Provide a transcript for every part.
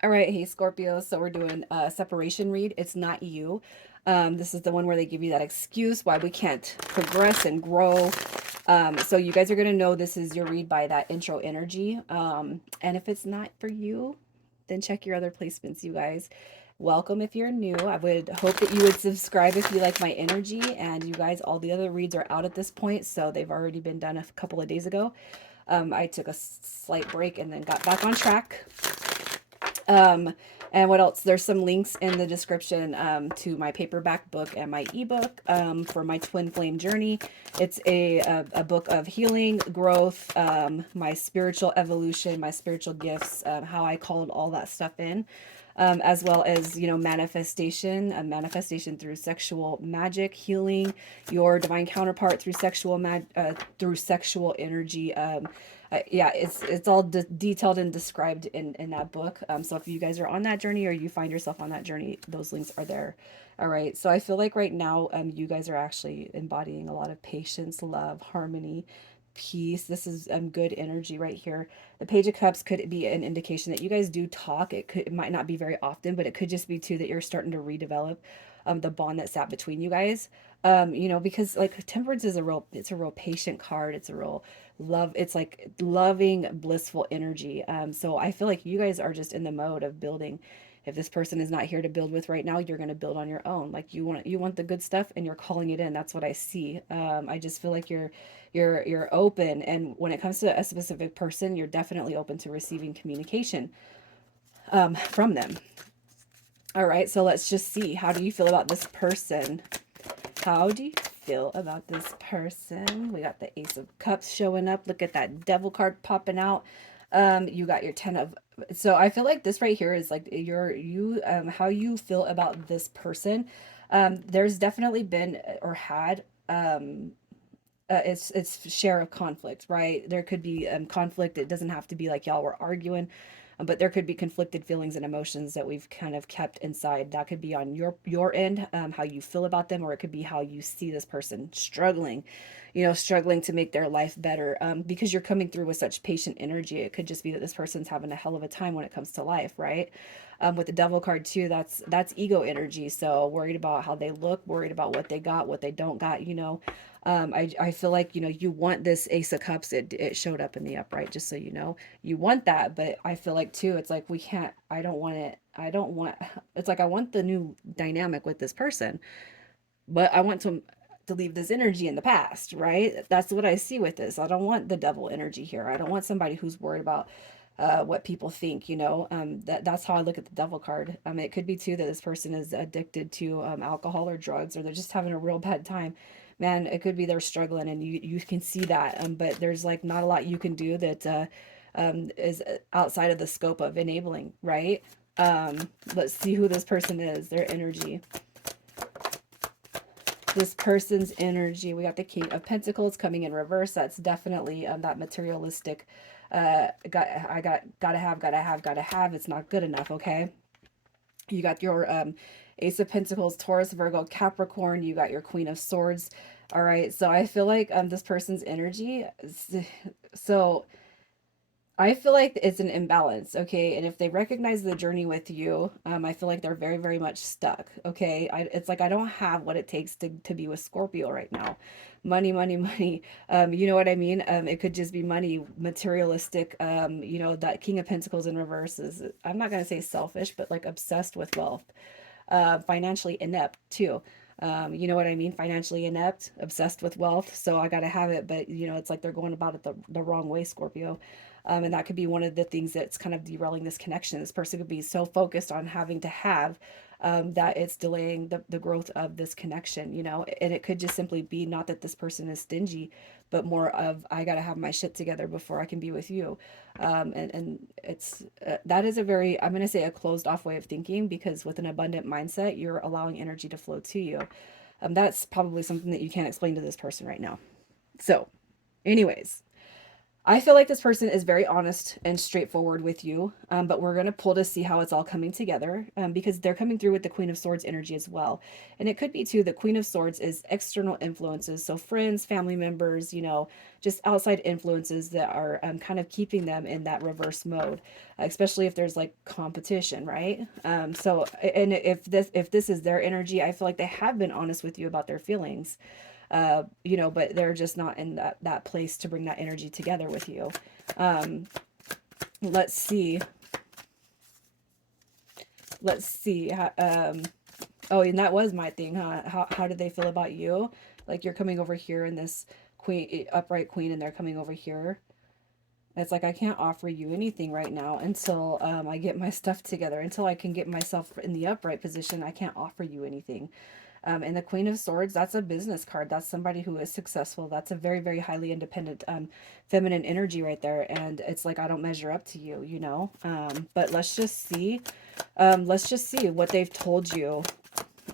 All right, hey Scorpio. So we're doing a separation read. It's not you. This is the one where they give you that excuse why we can't progress and grow. So you guys are gonna know this is your read by that intro energy. And if it's not for you, then check your other placements, you guys. Welcome if you're new. I would hope that you would subscribe if you like my energy. And you guys, all the other reads are out at this point, so they've already been done a couple of days ago. I took a slight break and then got back on track. Um, and what else? There's some links in the description to my paperback book and my ebook for my twin flame journey. It's a book of healing, growth, my spiritual evolution, my spiritual gifts, how I called all that stuff in. As well as manifestation, a manifestation through sexual magic, healing your divine counterpart through through sexual energy. Yeah, it's all detailed and described in that book. So if you guys are on that journey or you find yourself on that journey, those links are there. All right. So I feel like right now, you guys are actually embodying a lot of patience, love, harmony, peace. This is good energy right here. The Page of Cups could be an indication that you guys do talk. It might not be very often, but it could just be too that you're starting to redevelop the bond that sat between you guys. Because like Temperance is it's a real patient card. It's a real love. It's like loving, blissful energy. So I feel like you guys are just in the mode of building. If this person is not here to build with right now, you're going to build on your own. Like you want the good stuff and you're calling it in. That's what I see. I just feel like you're open, and when it comes to a specific person, you're definitely open to receiving communication from them. All right, so let's just see. How do you feel about this person? How do you feel about this person? We got the Ace of Cups showing up. Look at that Devil card popping out. You got your Ten of. So I feel like this right here is like how you feel about this person. There's definitely been or had it's share of conflict, right? There could be conflict. It doesn't have to be like y'all were arguing, but there could be conflicted feelings and emotions that we've kind of kept inside. That could be on your end, how you feel about them, or it could be how you see this person struggling, struggling to make their life better. Because you're coming through with such patient energy, it could just be that this person's having a hell of a time when it comes to life, right? With the Devil card too, that's ego energy. So worried about how they look, worried about what they got, what they don't got, I feel like, you want this Ace of Cups. It showed up in the upright, just so you know. You want that, but I feel like too, it's like we can't, I don't want it. I don't want, it's like I want the new dynamic with this person, but I want to leave this energy in the past, right? That's what I see with this. I don't want the devil energy here. I don't want somebody who's worried about what people think, that's how I look at the devil card. It could be too that this person is addicted to alcohol or drugs, or they're just having a real bad time. Man, it could be they're struggling, and you can see that. But there's like not a lot you can do that is outside of the scope of enabling, right? Let's see who this person is, their energy. This person's energy. We got the King of Pentacles coming in reverse. That's definitely that materialistic. Gotta have. It's not good enough. Okay. You got your Ace of Pentacles, Taurus, Virgo, Capricorn. You got your Queen of Swords. All right. So I feel like this person's energy. So I feel like it's an imbalance, okay? And if they recognize the journey with you, I feel like they're very, very much stuck, okay? It's like I don't have what it takes to be with Scorpio right now. Money, money, money. You know what I mean? It could just be money, materialistic. That King of Pentacles in reverse is, I'm not going to say selfish, but like obsessed with wealth. Financially inept too. You know what I mean? Financially inept, obsessed with wealth. So I got to have it, but it's like they're going about it the wrong way, Scorpio. And that could be one of the things that's kind of derailing this connection. This person could be so focused on having to have that it's delaying the growth of this connection, and it could just simply be not that this person is stingy, but more of I got to have my shit together before I can be with you. And it's that is a very, I'm going to say, a closed off way of thinking, because with an abundant mindset, you're allowing energy to flow to you. That's probably something that you can't explain to this person right now. So anyways, I feel like this person is very honest and straightforward with you, but we're going to pull to see how it's all coming together, because they're coming through with the Queen of Swords energy as well. And it could be too, the Queen of Swords is external influences. So friends, family members, just outside influences that are kind of keeping them in that reverse mode, especially if there's like competition, right? So, and if this is their energy, I feel like they have been honest with you about their feelings, but they're just not in that place to bring that energy together with you. Um, let's see. Let's see. Oh, and that was my thing, huh? How did they feel about you? Like you're coming over here in this upright queen, and they're coming over here. It's like I can't offer you anything right now until I get my stuff together. Until I can get myself in the upright position, I can't offer you anything. And the Queen of Swords, that's a business card. That's somebody who is successful. That's a very, very highly independent, feminine energy right there. And it's like, I don't measure up to you, But let's just see. Let's just see what they've told you.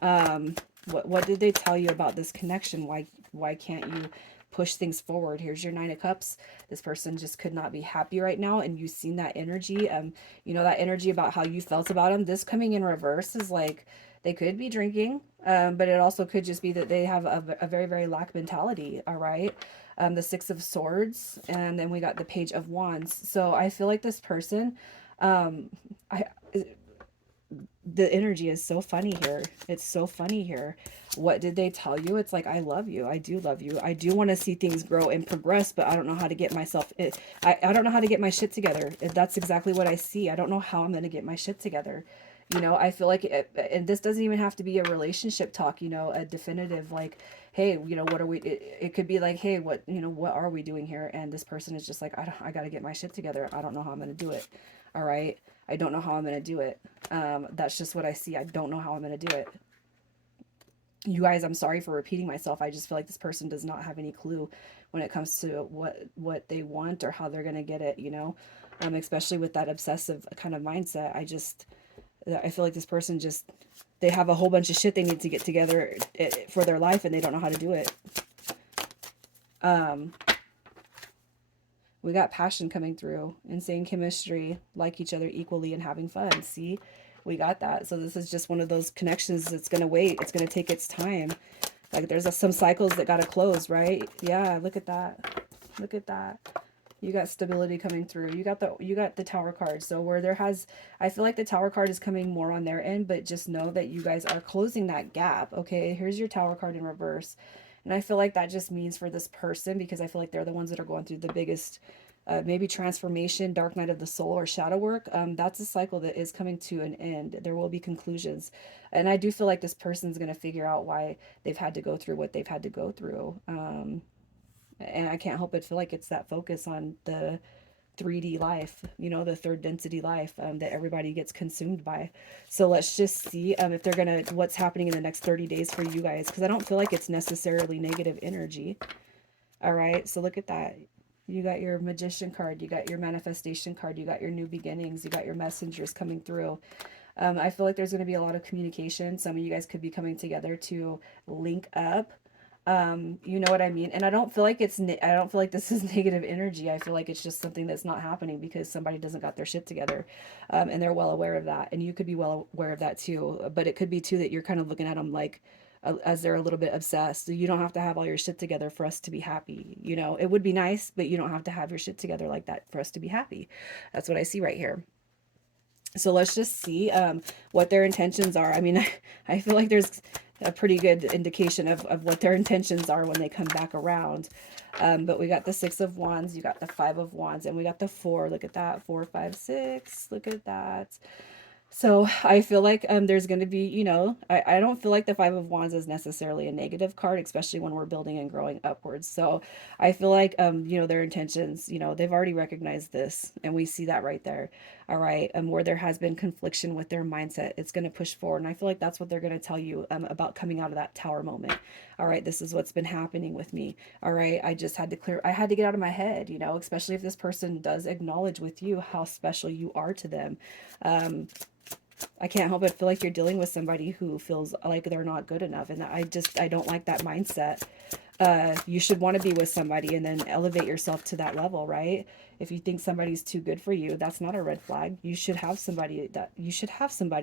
What did they tell you about this connection? Why can't you push things forward? Here's your Nine of Cups. This person just could not be happy right now, and you've seen that energy. That energy about how you felt about them. This coming in reverse is like they could be drinking, but it also could just be that they have a very, very lack mentality. All right. The Six of Swords, and then we got the Page of Wands. So I feel like this person, I the energy is so funny here. It's so funny here. What did they tell you? It's like, I love you. I do love you. I do want to see things grow and progress, but I don't know how to get myself it. I don't know how to get my shit together. That's exactly what I see. I don't know how I'm going to get my shit together. I feel like and this doesn't even have to be a relationship talk, a definitive like, hey, what are we, it could be like, hey, what are we doing here? And this person is just like, I got to get my shit together. I don't know how I'm going to do it. All right. I don't know how I'm going to do it. That's just what I see. I don't know how I'm going to do it. You guys, I'm sorry for repeating myself. I just feel like this person does not have any clue when it comes to what they want or how they're going to get it, especially with that obsessive kind of mindset. I feel like this person just, they have a whole bunch of shit they need to get together for their life, and they don't know how to do it. We got passion coming through, insane chemistry, like each other equally, and having fun. See, we got that. So this is just one of those connections that's going to wait. It's going to take its time. Like there's some cycles that got to close, right? Yeah, look at that. Look at that. You got stability coming through. You got the Tower card. So I feel like the Tower card is coming more on their end, but just know that you guys are closing that gap. Okay, here's your Tower card in reverse. And I feel like that just means for this person, because I feel like they're the ones that are going through the biggest, maybe transformation, dark night of the soul, or shadow work. That's a cycle that is coming to an end. There will be conclusions. And I do feel like this person's going to figure out why they've had to go through what they've had to go through. And I can't help but feel like it's that focus on the 3D life, the third density life, that everybody gets consumed by. So let's just see if they're going to, what's happening in the next 30 days for you guys, because I don't feel like it's necessarily negative energy. All right. So look at that. You got your Magician card. You got your Manifestation card. You got your New Beginnings. You got your Messengers coming through. I feel like there's going to be a lot of communication. Some of you guys could be coming together to link up. You know what I mean? And I don't feel like I don't feel like this is negative energy. I feel like it's just something that's not happening because somebody doesn't got their shit together. And they're well aware of that. And you could be well aware of that too. But it could be too that you're kind of looking at them like, as they're a little bit obsessed. You don't have to have all your shit together for us to be happy. It would be nice, but you don't have to have your shit together like that for us to be happy. That's what I see right here. So let's just see what their intentions are. I mean, I feel like there's a pretty good indication of what their intentions are when they come back around. But we got the Six of Wands, you got the Five of Wands, and we got the Four. Look at that. 4, 5, 6. Look at that. So I feel like there's going to be, I don't feel like the Five of Wands is necessarily a negative card, especially when we're building and growing upwards. So I feel like, their intentions, they've already recognized this, and we see that right there. All right. Where there has been confliction with their mindset, it's going to push forward. And I feel like that's what they're going to tell you about coming out of that Tower moment. All right. This is what's been happening with me. All right. I had to get out of my head, especially if this person does acknowledge with you how special you are to them. I can't help but feel like you're dealing with somebody who feels like they're not good enough. And I don't like that mindset. You should want to be with somebody and then elevate yourself to that level, right? If you think somebody's too good for you, that's not a red flag. You should have somebody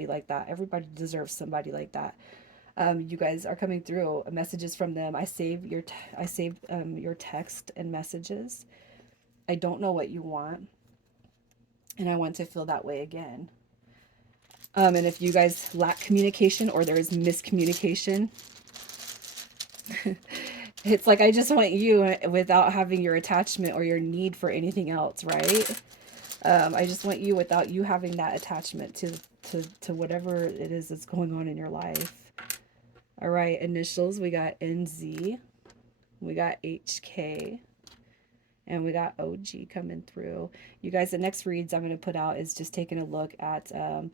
like that. Everybody deserves somebody like that. You guys are coming through messages from them. I saved your text and messages. I don't know what you want, and I want to feel that way again. And if you guys lack communication or there is miscommunication, it's like I just want you without having your attachment or your need for anything else, right? I just want you without you having that attachment to whatever it is that's going on in your life. All right, initials, we got NZ, we got HK, and we got OG coming through. You guys, the next reads I'm going to put out is just taking a look at um,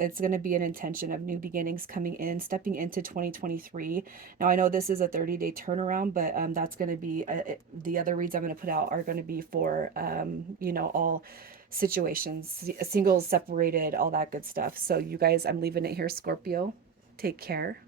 it's going to be an intention of new beginnings coming in, stepping into 2023. Now, I know this is a 30-day turnaround, but that's going to be the other reads I'm going to put out are going to be for, you know, all situations, singles, separated, all that good stuff. So, you guys, I'm leaving it here, Scorpio. Take care.